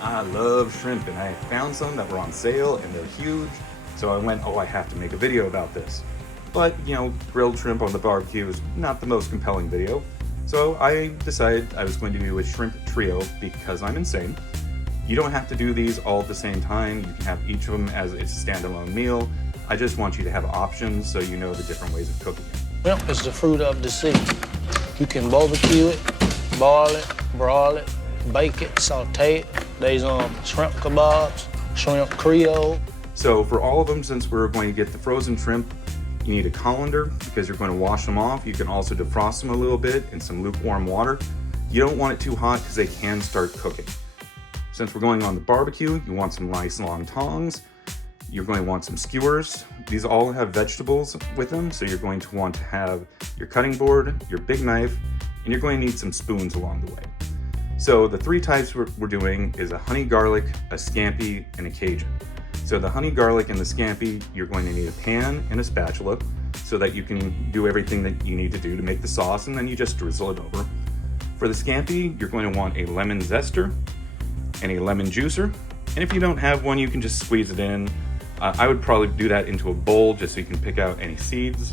I love shrimp, and I found some that were on sale and they're huge. So I went, oh, I have to make a video about this. But, you know, grilled shrimp on the barbecue is not the most compelling video. So I decided I was going to do a shrimp trio because I'm insane. You don't have to do these all at the same time. You can have each of them as a standalone meal. I just want you to have options so you know the different ways of cooking it. Shrimp is the fruit of the sea. You can barbecue it, boil it, broil it, bake it, saute it. There's shrimp kebabs, shrimp creole. So for all of them, since we're going to get the frozen shrimp, you need a colander because you're going to wash them off. You can also defrost them a little bit in some lukewarm water. You don't want it too hot because they can start cooking. Since we're going on the barbecue, you want some nice long tongs. You're going to want some skewers. These all have vegetables with them, so you're going to want to have your cutting board, your big knife, and you're going to need some spoons along the way. So the three types we're doing is a honey garlic, a scampi, and a Cajun. So the honey garlic and the scampi, you're going to need a pan and a spatula so that you can do everything that you need to do to make the sauce, and then you just drizzle it over. For the scampi, you're going to want a lemon zester and a lemon juicer. And if you don't have one, you can just squeeze it in. I would probably do that into a bowl just so you can pick out any seeds.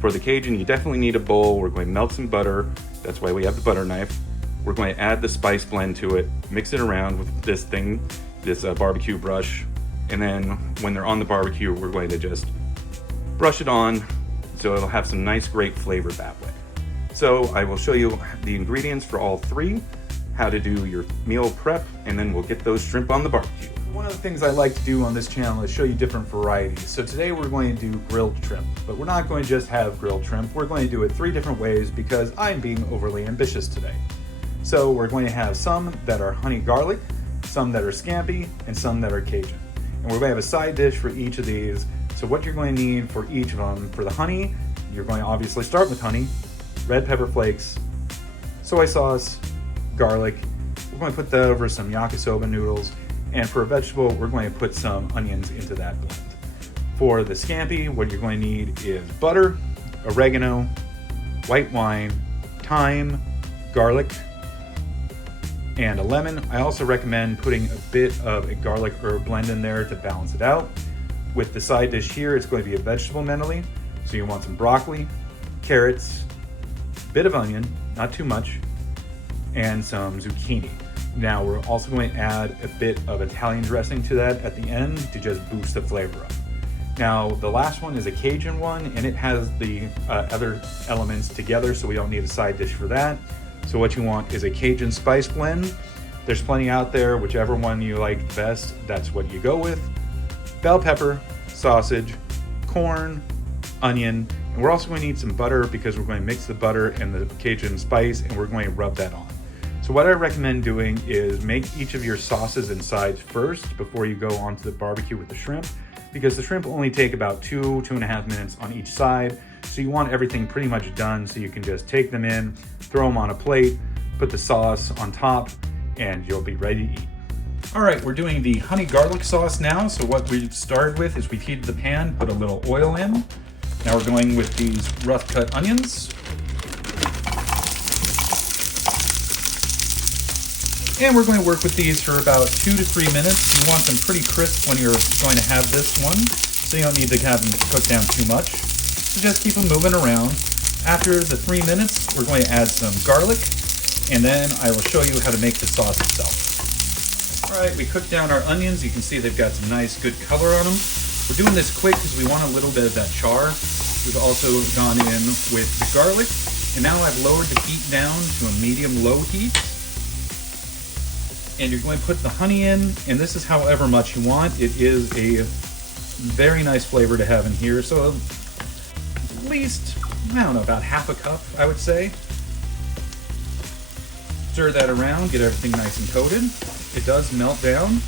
For the Cajun, you definitely need a bowl. We're going to melt some butter. That's why we have the butter knife. We're going to add the spice blend to it, mix it around with this thing, this barbecue brush. And then when they're on the barbecue, we're going to just brush it on so it'll have some nice, great flavor that way. So I will show you the ingredients for all three, how to do your meal prep, and then we'll get those shrimp on the barbecue. One of the things I like to do on this channel is show you different varieties. So today we're going to do grilled shrimp, but we're not going to just have grilled shrimp. We're going to do it three different ways because I'm being overly ambitious today. So we're going to have some that are honey garlic, some that are scampi, and some that are Cajun. And we're going to have a side dish for each of these. So what you're going to need for each of them, for the honey, you're going to obviously start with honey, red pepper flakes, soy sauce, garlic. We're going to put that over some yakisoba noodles. And for a vegetable, we're going to put some onions into that blend. For the scampi, what you're going to need is butter, oregano, white wine, thyme, garlic, and a lemon. I also recommend putting a bit of a garlic herb blend in there to balance it out. With the side dish here, it's going to be a vegetable medley. So you want some broccoli, carrots, a bit of onion, not too much, and some zucchini. Now we're also going to add a bit of Italian dressing to that at the end to just boost the flavor up. Now the last one is a Cajun one, and it has the other elements together, so we don't need a side dish for that. So what you want is a Cajun spice blend. There's plenty out there, whichever one you like best, that's what you go with. Bell pepper, sausage, corn, onion, and we're also going to need some butter because we're going to mix the butter and the Cajun spice, and we're going to rub that on. So what I recommend doing is make each of your sauces and sides first before you go onto the barbecue with the shrimp, because the shrimp only take about 2.5 minutes on each side. So you want everything pretty much done so you can just take them in, throw them on a plate, put the sauce on top, and you'll be ready to eat. All right, we're doing the honey garlic sauce now. So what we started with is we heated the pan, put a little oil in. Now we're going with these rough cut onions. And we're going to work with these for about 2 to 3 minutes. You want them pretty crisp when you're going to have this one, so you don't need to have them cook down too much. So just keep them moving around. After the 3 minutes, we're going to add some garlic, and then I will show you how to make the sauce itself. All right, we cooked down our onions. You can see they've got some nice, good color on them. We're doing this quick because we want a little bit of that char. We've also gone in with the garlic, and now I've lowered the heat down to a medium-low heat. And you're going to put the honey in, and this is however much you want. It is a very nice flavor to have in here, so at least, I don't know, about half a cup, I would say. Stir that around, get everything nice and coated. It does melt down,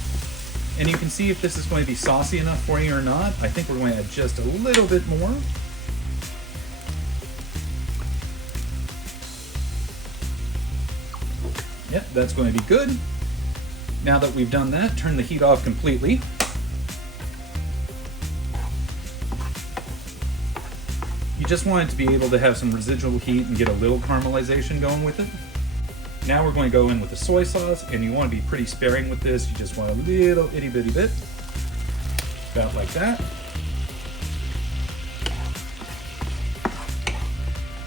and you can see if this is going to be saucy enough for you or not. I think we're going to add just a little bit more. Yep, that's going to be good. Now that we've done that, turn the heat off completely. You just want it to be able to have some residual heat and get a little caramelization going with it. Now we're going to go in with the soy sauce, and you want to be pretty sparing with this. You just want a little itty bitty bit, about like that.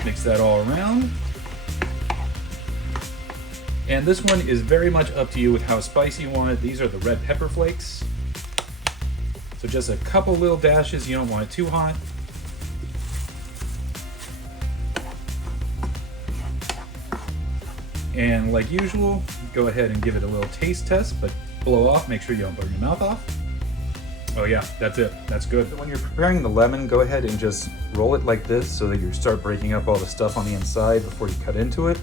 Mix that all around. And this one is very much up to you with how spicy you want it. These are the red pepper flakes. So just a couple little dashes, you don't want it too hot. And like usual, go ahead and give it a little taste test, but blow off, make sure you don't burn your mouth off. Oh yeah, that's it, that's good. So when you're preparing the lemon, go ahead and just roll it like this so that you start breaking up all the stuff on the inside before you cut into it.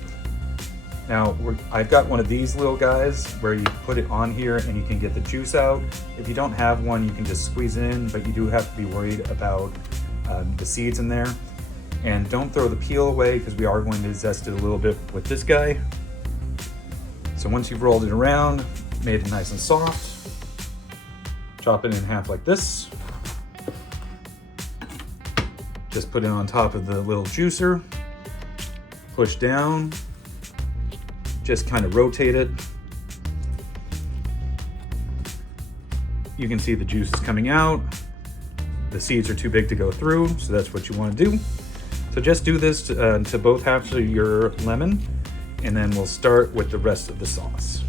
Now, I've got one of these little guys where you put it on here and you can get the juice out. If you don't have one, you can just squeeze it in, but you do have to be worried about the seeds in there. And don't throw the peel away because we are going to zest it a little bit with this guy. So once you've rolled it around, made it nice and soft, chop it in half like this. Just put it on top of the little juicer, push down, just kind of rotate it. You can see the juice is coming out. The seeds are too big to go through, so that's what you want to do. So just do this to both halves of your lemon, and then we'll start with the rest of the sauce.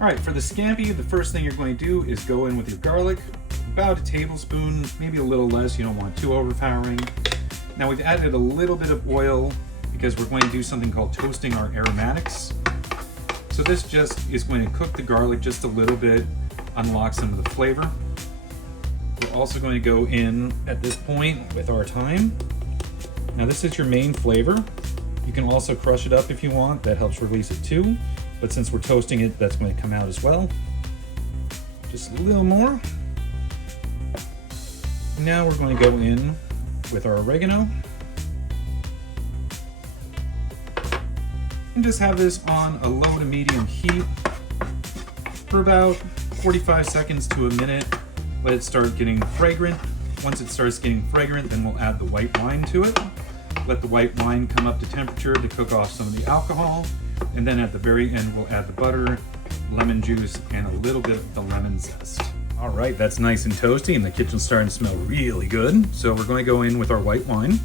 All right, for the scampi, the first thing you're going to do is go in with your garlic, about a tablespoon, maybe a little less, you don't want too overpowering. Now we've added a little bit of oil because we're going to do something called toasting our aromatics. So this just is going to cook the garlic just a little bit, unlock some of the flavor. We're also going to go in at this point with our thyme. Now this is your main flavor. You can also crush it up if you want, that helps release it too. But since we're toasting it, that's going to come out as well. Just a little more. Now we're going to go in with our oregano. And just have this on a low to medium heat for about 45 seconds to a minute. Let it start getting fragrant. Once it starts getting fragrant, then we'll add the white wine to it. Let the white wine come up to temperature to cook off some of the alcohol. And then at the very end, we'll add the butter, lemon juice, and a little bit of the lemon zest. All right, that's nice and toasty, and the kitchen's starting to smell really good. So we're going to go in with our white wine.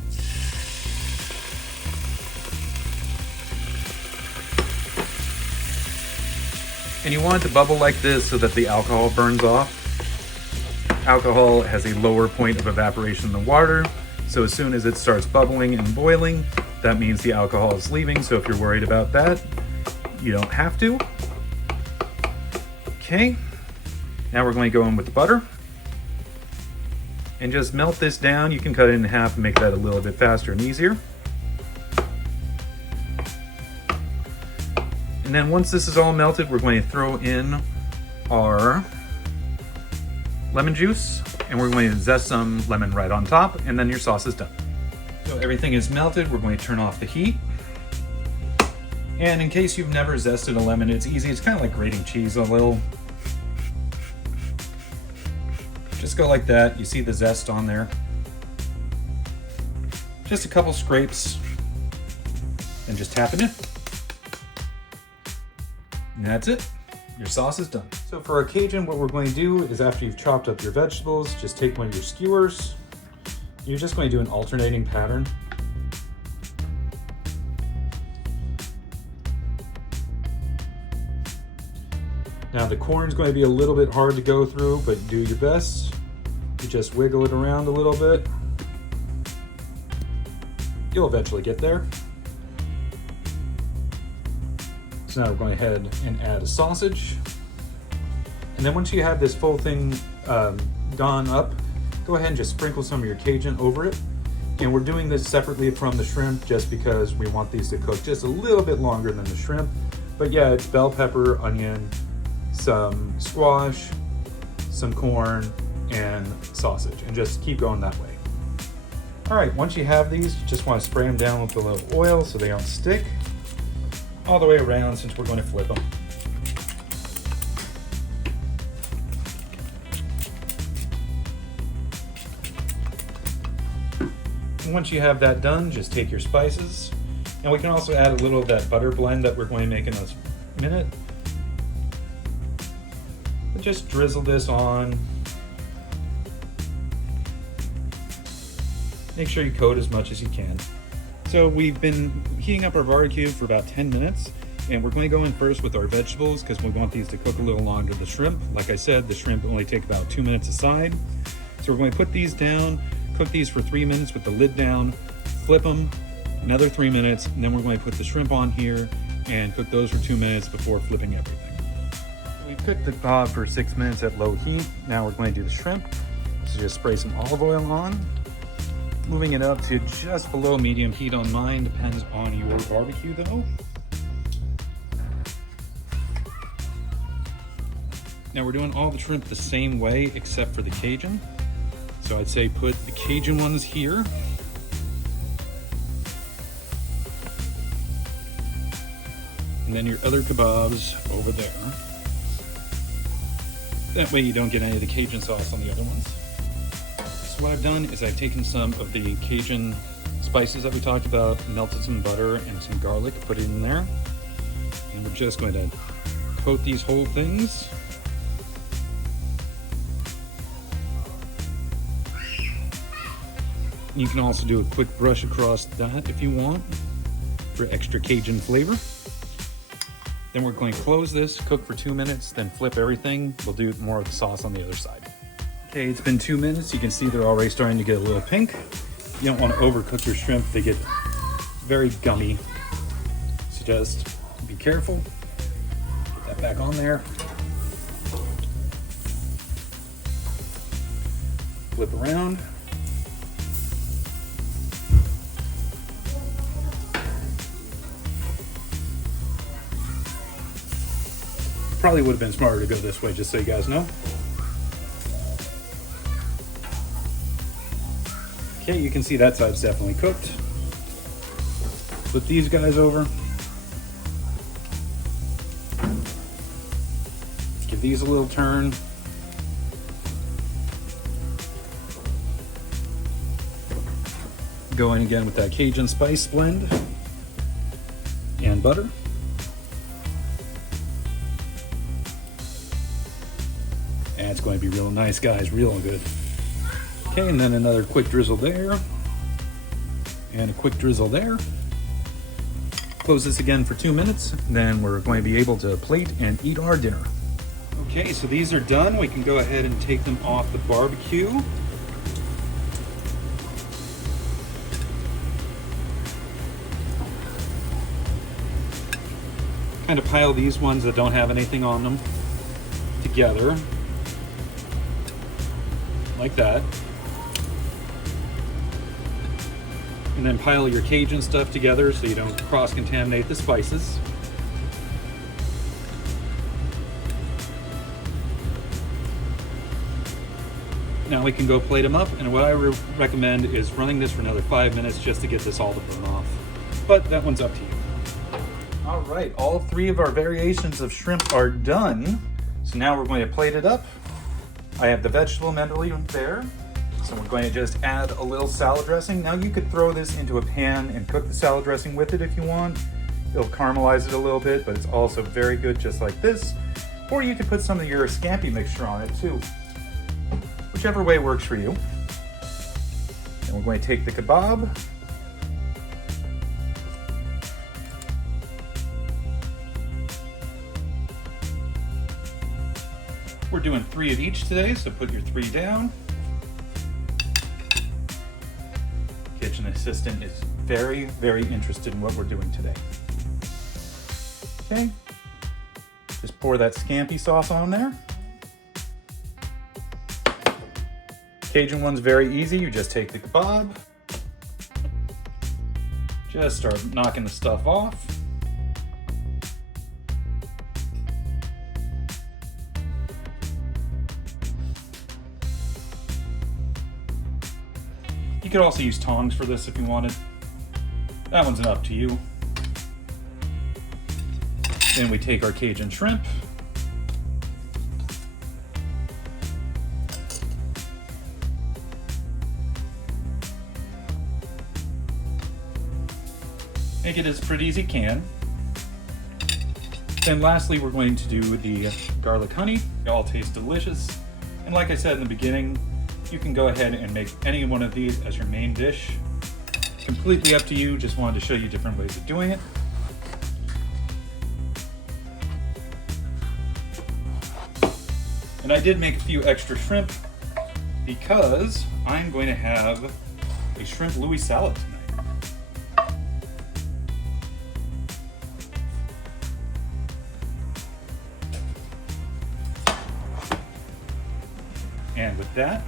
And you want it to bubble like this so that the alcohol burns off. Alcohol has a lower point of evaporation than water, so as soon as it starts bubbling and boiling, that means the alcohol is leaving. So if you're worried about that, you don't have to. Okay, now we're going to go in with the butter. And just melt this down. You can cut it in half and make that a little bit faster and easier. And then once this is all melted, we're going to throw in our lemon juice, and we're going to zest some lemon right on top, and then your sauce is done. So everything is melted, we're going to turn off the heat. And in case you've never zested a lemon, it's easy. It's kind of like grating cheese a little. Just go like that. You see the zest on there. Just a couple scrapes, and just tap it in. And that's it. Your sauce is done. So for our Cajun, what we're going to do is after you've chopped up your vegetables, just take one of your skewers. You're just going to do an alternating pattern. Now the corn's going to be a little bit hard to go through, but do your best. You just wiggle it around a little bit. You'll eventually get there. So now we're going ahead and add a sausage. And then once you have this full thing gone up, go ahead and just sprinkle some of your Cajun over it. And we're doing this separately from the shrimp just because we want these to cook just a little bit longer than the shrimp. But yeah, it's bell pepper, onion, some squash, some corn, and sausage. And just keep going that way. All right, once you have these, you just want to spray them down with a little oil so they don't stick. All the way around since we're going to flip them. And once you have that done, just take your spices. And we can also add a little of that butter blend that we're going to make in a minute. But just drizzle this on. Make sure you coat as much as you can. So we've been heating up our barbecue for about 10 minutes, and we're going to go in first with our vegetables because we want these to cook a little longer. The shrimp, like I said, the shrimp only take about 2 minutes aside. So we're going to put these down, cook these for 3 minutes with the lid down, flip them, another 3 minutes, and then we're going to put the shrimp on here and cook those for 2 minutes before flipping everything. We've cooked the kebab for 6 minutes at low heat. Now we're going to do the shrimp. So just spray some olive oil on. Moving it up to just below medium heat on mine, depends on your barbecue though. Now we're doing all the shrimp the same way except for the Cajun. So I'd say put the Cajun ones here. And then your other kebabs over there. That way you don't get any of the Cajun sauce on the other ones. So what I've done is I've taken some of the Cajun spices that we talked about, melted some butter and some garlic, put it in there. And we're just going to coat these whole things. You can also do a quick brush across that if you want for extra Cajun flavor. Then we're going to close this, cook for 2 minutes, then flip everything. We'll do more of the sauce on the other side. Okay, it's been 2 minutes. You can see they're already starting to get a little pink. You don't want to overcook your shrimp. They get very gummy. So just be careful. Get that back on there. Flip around. Probably would have been smarter to go this way, just so you guys know. Okay, you can see that side's definitely cooked. Flip these guys over. Give these a little turn. Go in again with that Cajun spice blend and butter. And it's going to be real nice, guys, real good. Okay, and then another quick drizzle there. And a quick drizzle there. Close this again for 2 minutes. Then we're going to be able to plate and eat our dinner. Okay, so these are done. We can go ahead and take them off the barbecue. Kind of pile these ones that don't have anything on them together. Like that. And then pile your Cajun stuff together so you don't cross-contaminate the spices. Now we can go plate them up, and what I recommend is running this for another 5 minutes just to get this all to burn off. But that one's up to you. All right, all 3 of our variations of shrimp are done. So now we're going to plate it up. I have the vegetable medley there. So we're going to just add a little salad dressing. Now you could throw this into a pan and cook the salad dressing with it if you want. It'll caramelize it a little bit, but it's also very good just like this. Or you could put some of your Scampi mixture on it too. Whichever way works for you. And we're going to take the kebab. We're doing 3 of each today, so put your 3 down. Kitchen assistant is very, very interested in what we're doing today. Okay, just pour that Scampi sauce on there. Cajun one's very easy. You just take the kebab, just start knocking the stuff off. You could also use tongs for this if you wanted. That one's up to you. Then we take our Cajun shrimp. Make it as pretty as you can. Then lastly, we're going to do the garlic honey. They all taste delicious. And like I said in the beginning, you can go ahead and make any one of these as your main dish. Completely up to you, just wanted to show you different ways of doing it. And I did make a few extra shrimp because I'm going to have a shrimp Louis salad tonight. And with that,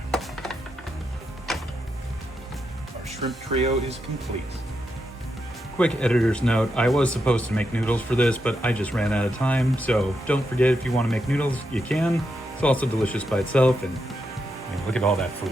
our shrimp trio is complete. Quick editor's note, I was supposed to make noodles for this, but I just ran out of time, so don't forget if you want to make noodles, you can. It's also delicious by itself, and I mean, look at all that food.